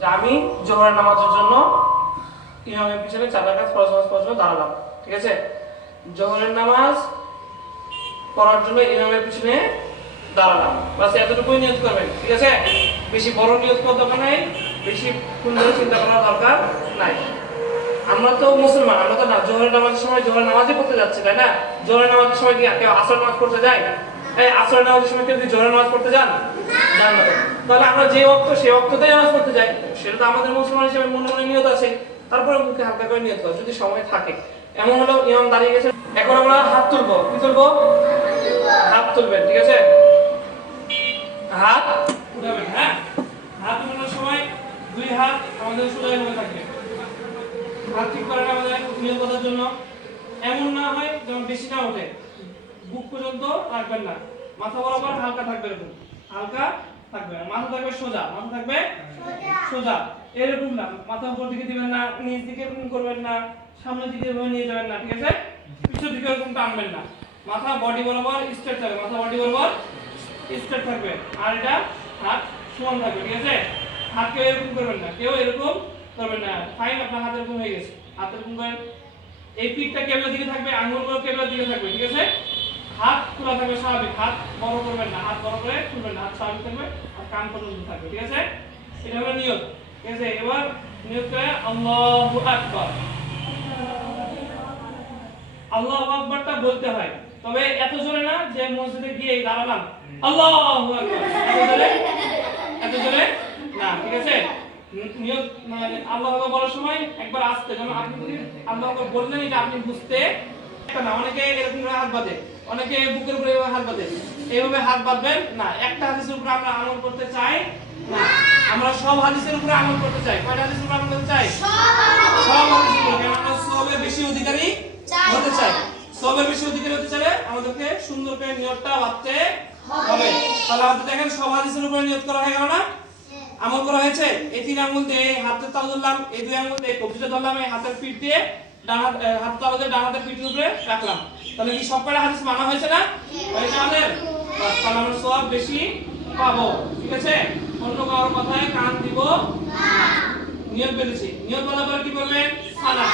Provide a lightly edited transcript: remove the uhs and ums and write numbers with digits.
যে আমি জোহরের নামাজের জন্য ইমামের পিছনে 4 রাকাত ফরজ নামাজ পড়ার জন্য দাঁড়ালাম, ঠিক আছে? জোহরের নামাজ পড়ার জন্য ইমামের পিছনে দাঁড়ালাম, বাস এতটুকুই নিয়ত করবেন, ঠিক আছে? বেশি বড় নিয়ত করার দরকার নাই, বেশি সুন্দর চিন্তা করার দরকার নাই। আমরা তো মুসলমান, আমরা তো না জোহরের নামাজের সময় জোহরের নামাজই পড়তে যাচ্ছি, তাই না? জোহরের নামাজের সময় কি কেউ আসর নামাজ পড়তে যায়? এই আসর নামাজের সময় কেউ কি জোহরের নামাজ পড়তে যান? যান না। তাহলে আমরা যে ওয়াক্ত সেই ওয়াক্ততেই নামাজ পড়তে যাই, সেটা তো আমাদের মুসলমান হিসেবে মনে মনে নিয়ত আছে। তারপরে মুখে হালকা করে নিয়ত করো যদি সময় থাকে। এমন হলো ইমাম দাঁড়িয়ে গেছে, এখন আমরা হাত তুলবো। কি তুলবো? হাত তুলবেন, ঠিক আছে? হাত উঠাবেন, হ্যাঁ? হাত উঠানোর সময় দুই হাত আমাদের সোজা হয়ে থাকবে। হাত ঠিক করেন আমাদের নিরাপত্তার জন্য। এমন না হয় যেমন বেশি না ওঠে, বুক পর্যন্ত রাখবেন না, মাথা বরাবর হালকা থাকবে, এরকম হালকা থাকবে, মাথা থাকবে সোজা, মাথা থাকবে সোজা, এরকম না। মাথা উপর দিকে দিবেন না, নিচ দিকে এরকম করবেন না, সামনের দিকে এভাবে নিয়ে যাবেন না, ঠিক আছে? পিছনের দিকে এরকম টানবেন না, মাথা বডি বরাবর স্ট্রেট থাকবে, মাথা বডি বরাবর স্ট্রেট থাকবে, আর এটা হাত সমান থাকবে, ঠিক আছে? হাত কেউ এরকম করবেন না, কেউ এরকম করবেন না। ফাইন, আপনার হাত এরকম হয়ে গেছে, হাত এরকম করেন। এই পিঠটা কেবলার দিকে থাকবে, আঙ্গুলগুলো কেবলার দিকে থাকবে, ঠিক আছে? হাত খোলা থাকবে স্বাভাবিক, হাত বড় করবেন না, হাত বড় করে খুলবেন না, হাত স্বাভাবিক থাকবে, আর কান পর্যন্ত থাকবে, ঠিক আছে? এটা হলো নিয়ত, ঠিক আছে? এবার নিয়ত করে আল্লাহু আকবার। আল্লাহু আকবারটা বলতে হয়, তবে এত জোরে না যে মসজিদে গিয়ে দাঁড়ালাম আল্লাহু আকবার, এত জোরে না, ঠিক আছে? নিয়ত মানে আল্লাহু আকবার বলার সময় একবার আস্তে, যেন আপনি যদি আল্লাহু আকবার বললেন এটা আপনি বুঝতে একটা না। অনেকে এরকম করে হাত বাঁধে, অনেকে বুকের উপরে এভাবে হাত বাঁধে, এইভাবে হাত বাঁধবেন না। একটা হাদিসের উপরে আমরা আমল করতে চাই না, আমরা সব হাদিসের উপরে আমল করতে চাই। কয়টা হাদিসের উপরে আমল করতে চাই? সব হাদিসের উপরে, কারণ আমরা সবের বেশি অধিকারী হতে চাই। সবের বেশি অধিকারী হতে চাইলে আমাদেরকে সুন্দর করে নিয়তটা বাঁধতে হবে। তাহলে আপনি দেখেন সব হাদিসের উপরে নিয়ত করা হয়ে গেল না? আমল করা হয়েছে। এই 3 আঙ্গুল দিয়ে হাতের তালু ধরলাম, এই 2 আঙ্গুল দিয়ে কবজিটা ধরলাম, এই হাতের পিঠ দিয়ে ডান হাত তালু দিয়ে ডান হাতের পিঠের উপরে রাখলাম। তাহলে কি সব কয়টা হাদিস মানা হয়েছে না? হয়েছে আমাদের। বাস, তাহলে আমরা সওয়াব বেশি পাবো, ঠিক আছে? অন্য কারোর কথায় কান দিব না। নিয়ত বেঁধেছি, নিয়ত বাঁধার পর কি করবেন? সালাত।